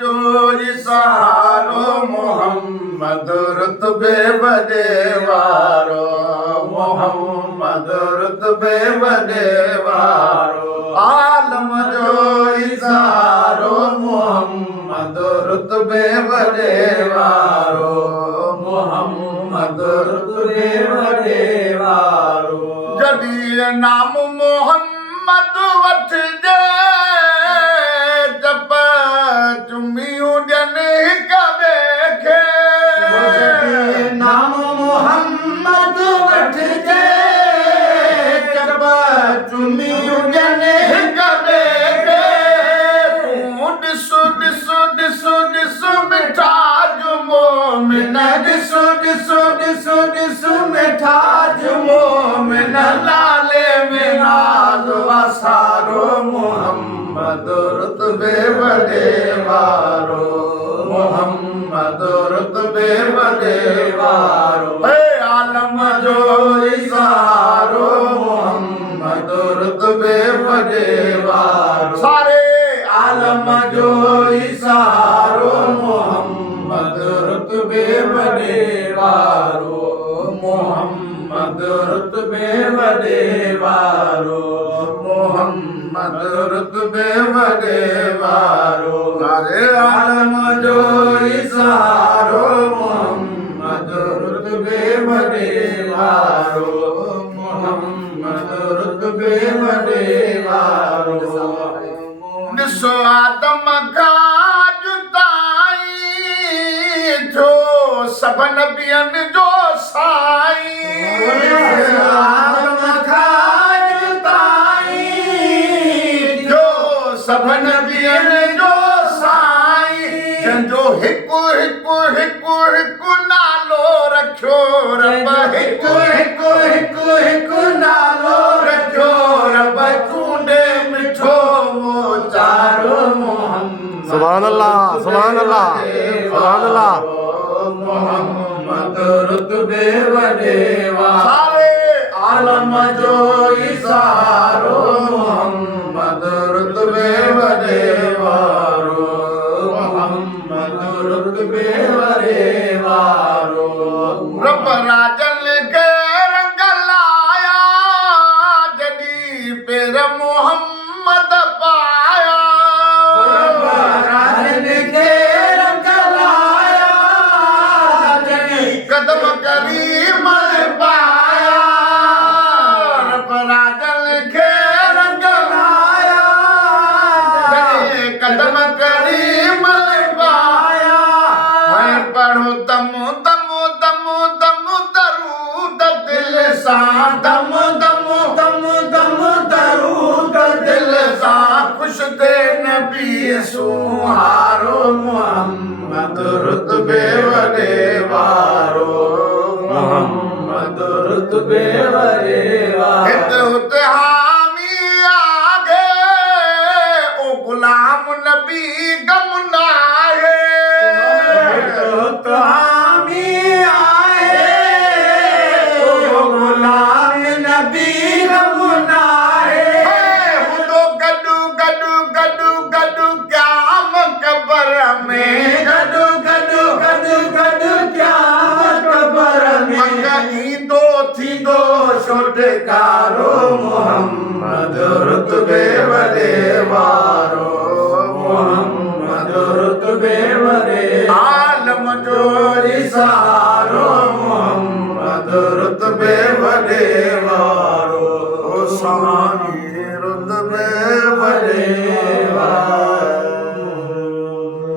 जो इशारो मोहम्मद रुतबे वॾे वारो मोहम्मद रुतबे वॾे वारो आलम जो इशारो मोहम्मद रुतबे वॾे वारो मोहम्मद रुतबे वॾे वारो जॾहिं नाम मोहम्मद वठिजे जप चुमियूं ॾियनि हिक ॿिए खे नाम मोहम्मद वठिजे जप चुमियूं ॾियनि हिक ॿिए खे तूं ॾिस ॾिस ॾिस ॾिस मिठा जुमो मिन ॾिस ॾिस ॾिस ॾिस मिठा जुमो मिन लाले में नाज़ वसारो मोहम्मद रुतबे वॾे वारो मोहम्मद रुतबे वॾे वारो हे आलम जो इशारो मोहम्मद रुतबे वॾे वारो सारे आलम जो इशारो मोहम्मद रुतबे वॾे वारो मोहम्मद रुतबे वॾे वारो मोहम्मद रुतबे वॾे वारो सारे आलम जो इशारो मोहम्मद रुतबे वॾे वारो मोहम्मद रुतबे वॾे वारो ॾिसो आदम खां जुदाई जो सभनि ॿियनि जो साईं आदम खां जुदाई जो सभनि ॿियनि जो साईं जंहिंजो हिकु हिकु हिकु हिकु नालो रखियो रब हिकु हिकु हिकु हिकु नालो रखियो रब चूंडे मिठो वो चारो मोहम्मद सुभान अल्लाह सुभान अल्लाह सुभान अल्लाह मोहम्मद रुतबे वॾे वारो सारे आलम जो इशारो मोहम्मद रुतबे वॾे वारो मोहम्मद रुतबे वॾे वारो रब राजन खे रंग लाया जॾहिं पेर मोहम्मद पाया रब राजन खे रंग लाया जॾहिं कदम करीम पाया रब राजन खे रंग लाया कदम करीम पाया मैं पढ़ो दम दम दम दम दरूद दिल सां दम दम दम दम दरूद दिल सां खुश दे नबी सुहारो मोहम्मद रुतबे वॾे वारो मोहम्मद रुतबे वॾे वारो हिते हुते हामी आगे ओ गुलाम नबी गम नाहे तो हामी आए ओ गुलाम नबी गमुनाए हुदो गॾु गॾु गॾु गॾु क़याम क़बर में गॾु गॾु गॾु गॾु क़यामत क़बर में मंग ईंदो थींदो छुटकारो मोहम्मद रुतबे वॾे वारो मोहम्मद रुतबे वॾे आलम जो इशारो मोहम्मद रुतबे वॾे वारो साईं